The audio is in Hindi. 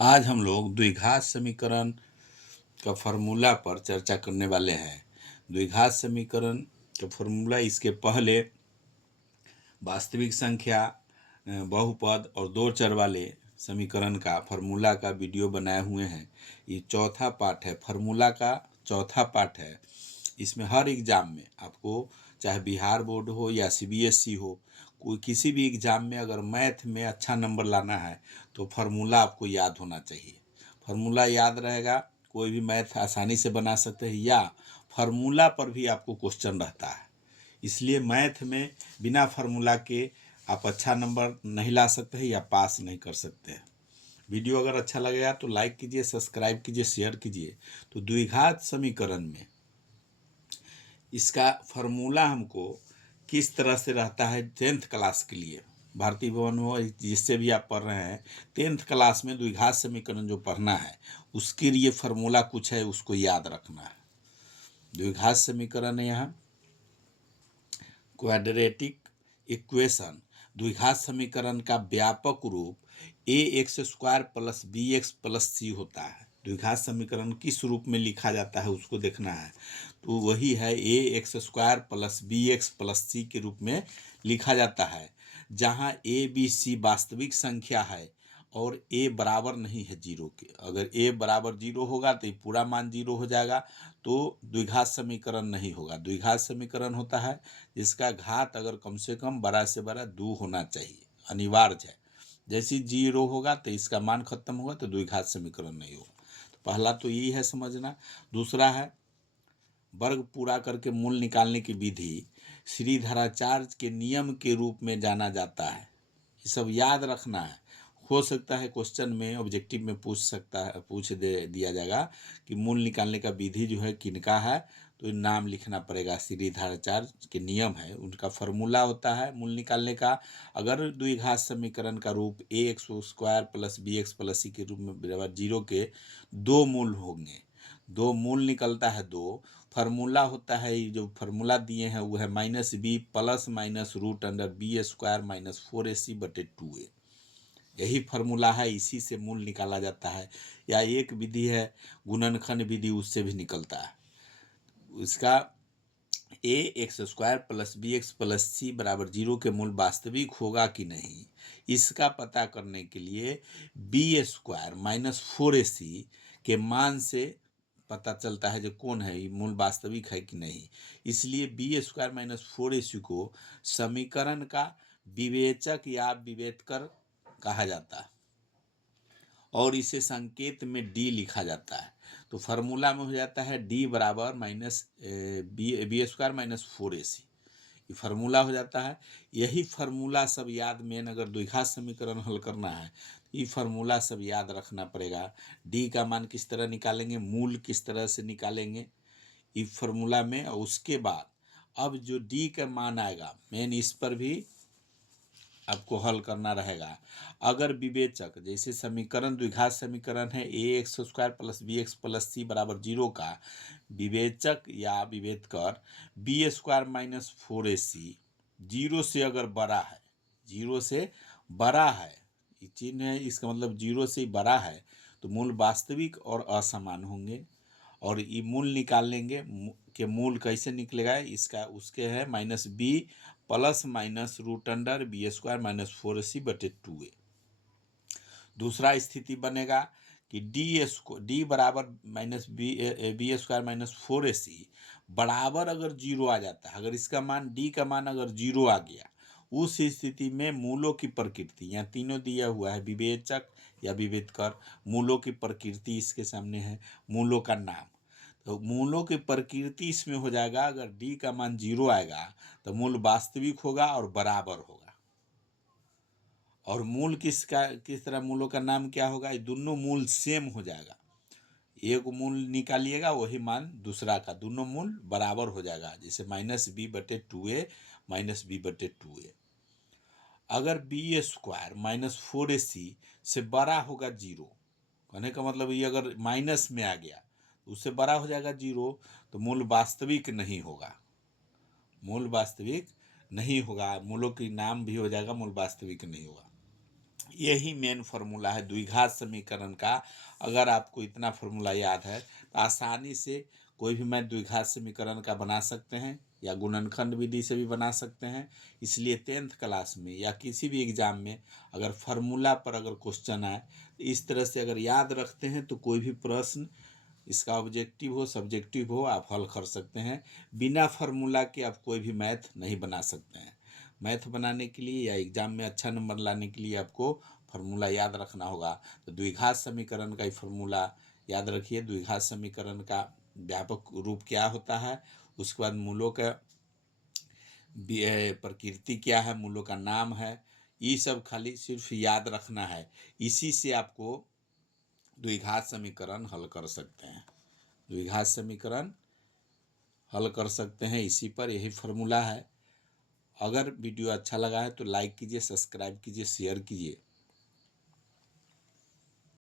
आज हम लोग द्विघात समीकरण का फॉर्मूला पर चर्चा करने वाले हैं। द्विघात समीकरण का फॉर्मूला, इसके पहले वास्तविक संख्या, बहुपद और दो चर वाले समीकरण का फॉर्मूला का वीडियो बनाए हुए हैं। ये चौथा पार्ट है, फॉर्मूला का चौथा पार्ट है। इसमें हर एग्ज़ाम में आपको, चाहे बिहार बोर्ड हो या सीबीएसई हो, कोई किसी भी एग्ज़ाम में अगर मैथ में अच्छा नंबर लाना है तो फार्मूला आपको याद होना चाहिए। फार्मूला याद रहेगा, कोई भी मैथ आसानी से बना सकते हैं, या फार्मूला पर भी आपको क्वेश्चन रहता है। इसलिए मैथ में बिना फार्मूला के आप अच्छा नंबर नहीं ला सकते हैं या पास नहीं कर सकते हैं। वीडियो अगर अच्छा लगेगा तो लाइक कीजिए, सब्सक्राइब कीजिए, शेयर कीजिए। तो द्विघात समीकरण में इसका फार्मूला हमको किस तरह से रहता है, 10th क्लास के लिए, भारतीय भवन हो जिससे भी आप पढ़ रहे हैं, 10th क्लास में द्विघात समीकरण जो पढ़ना है उसके लिए फार्मूला कुछ है, उसको याद रखना है। द्विघात समीकरण है यहाँ क्वाड्रेटिक इक्वेशन। द्विघात समीकरण का व्यापक रूप ax² plus bx plus c होता है। द्विघात समीकरण किस रूप में लिखा जाता है उसको देखना है, तो वही है ax² plus bx plus c के रूप में लिखा जाता है, जहाँ a b c वास्तविक संख्या है और a बराबर नहीं है जीरो के। अगर a बराबर जीरो होगा तो ये पूरा मान जीरो हो जाएगा, तो द्विघात समीकरण नहीं होगा। द्विघात समीकरण होता है जिसका घात अगर कम से कम बड़ा से बड़ा 2 होना चाहिए, अनिवार्य है। जैसे जीरो होगा तो इसका मान खत्म होगा, तो द्विघात समीकरण नहीं होगा। तो पहला तो यही है समझना। दूसरा है वर्ग पूरा करके मूल निकालने की विधि श्रीधराचार्य के नियम के रूप में जाना जाता है। ये सब याद रखना है। हो सकता है क्वेश्चन में, ऑब्जेक्टिव में पूछ दिया जाएगा कि मूल निकालने का विधि जो है किनका है, तो नाम लिखना पड़ेगा। श्रीधराचार्य के नियम है, उनका फार्मूला होता है मूल निकालने का। अगर द्विघात समीकरण का रूप ax² plus bx plus c के रूप में बराबर जीरो के दो मूल होंगे, दो मूल निकलता है दो। फार्मूला होता है, जो फार्मूला दिए हैं वो है -b plus minus root under b² minus 4ac/2a। यही फार्मूला है, इसी से मूल निकाला जाता है। या एक विधि है गुणनखंड विधि, उससे भी निकलता है। इसका ax² plus bx plus c बराबर जीरो के मूल वास्तविक होगा कि नहीं, इसका पता करने के लिए b² माइनस 4ac के मान से पता चलता है जो कौन है, ये मूल वास्तविक है कि नहीं। इसलिए b² माइनस 4ac को समीकरण का विवेचक या विवेतकर कहा जाता है और इसे संकेत में d लिखा जाता है। तो फार्मूला में हो जाता है d बराबर माइनस b² माइनस 4ac, ये फार्मूला हो जाता है। यही फार्मूला सब याद, मेन अगर द्विघात समीकरण हल करना है ये फार्मूला सब याद रखना पड़ेगा। d का मान किस तरह निकालेंगे, मूल किस तरह से निकालेंगे इस फार्मूला में। और उसके बाद अब जो d का मान आएगा, मेन इस पर भी आपको हल करना रहेगा। अगर विवेचक, जैसे समीकरण द्विघात समीकरण है ax² plus bx plus c बराबर जीरो का विवेचक या विवेतकर b² माइनस 4ac जीरो से अगर बड़ा है, जीरो से बड़ा है, ये चिन्ह है, इसका मतलब जीरो से बड़ा है, तो मूल वास्तविक और असमान होंगे। और ये मूल निकाल लेंगे कि मूल कैसे निकलेगा, इसका उसके है -b plus minus root under b² minus 4ac/2a। दूसरा स्थिति बनेगा कि d बराबर -b² माइनस 4ac बराबर अगर जीरो आ जाता है, अगर इसका मान d का मान अगर जीरो आ गया, उस स्थिति में मूलों की प्रकृति, यहाँ तीनों दिया हुआ है, विवेचक या विवेतकर, मूलों की प्रकृति इसके सामने है, मूलों का नाम। तो मूलों की प्रकृति इसमें हो जाएगा, अगर d का मान जीरो आएगा तो मूल वास्तविक होगा और बराबर होगा। और मूल किस तरह मूलों का नाम क्या होगा, ये दोनों मूल सेम हो जाएगा। एक मूल निकालिएगा वही मान दूसरा का, दोनों मूल बराबर हो जाएगा। जैसे -b/2a माइनस b/2a। अगर b² माइनस 4ac से बड़ा होगा जीरो, कहने का मतलब ये अगर माइनस में आ गया उससे बड़ा हो जाएगा जीरो, तो मूल वास्तविक नहीं होगा, मूल वास्तविक नहीं होगा। मूलों की नाम भी हो जाएगा, मूल वास्तविक नहीं होगा। यही मेन फार्मूला है द्विघात समीकरण का। अगर आपको इतना फार्मूला याद है तो आसानी से कोई भी मैथ द्विघात समीकरण का बना सकते हैं, या गुणनखंड विधि से भी बना सकते हैं। इसलिए 10th क्लास में या किसी भी एग्जाम में अगर फार्मूला पर अगर क्वेश्चन आए तो इस तरह से अगर याद रखते हैं तो कोई भी प्रश्न, इसका ऑब्जेक्टिव हो सब्जेक्टिव हो, आप हल कर सकते हैं। बिना फार्मूला के आप कोई भी मैथ नहीं बना सकते हैं। मैथ बनाने के लिए या एग्जाम में अच्छा नंबर लाने के लिए आपको फार्मूला याद रखना होगा। तो द्विघात समीकरण का ही फार्मूला याद रखिए। द्विघात समीकरण का व्यापक रूप क्या होता है, उसके बाद मूलों का प्रकृति क्या है, मूलों का नाम है, ये सब खाली सिर्फ याद रखना है। इसी से आपको द्विघात समीकरण हल कर सकते हैं। द्विघात समीकरण हल कर सकते हैं, इसी पर यही फार्मूला है। अगर वीडियो अच्छा लगा है तो लाइक कीजिए, सब्सक्राइब कीजिए, शेयर कीजिए।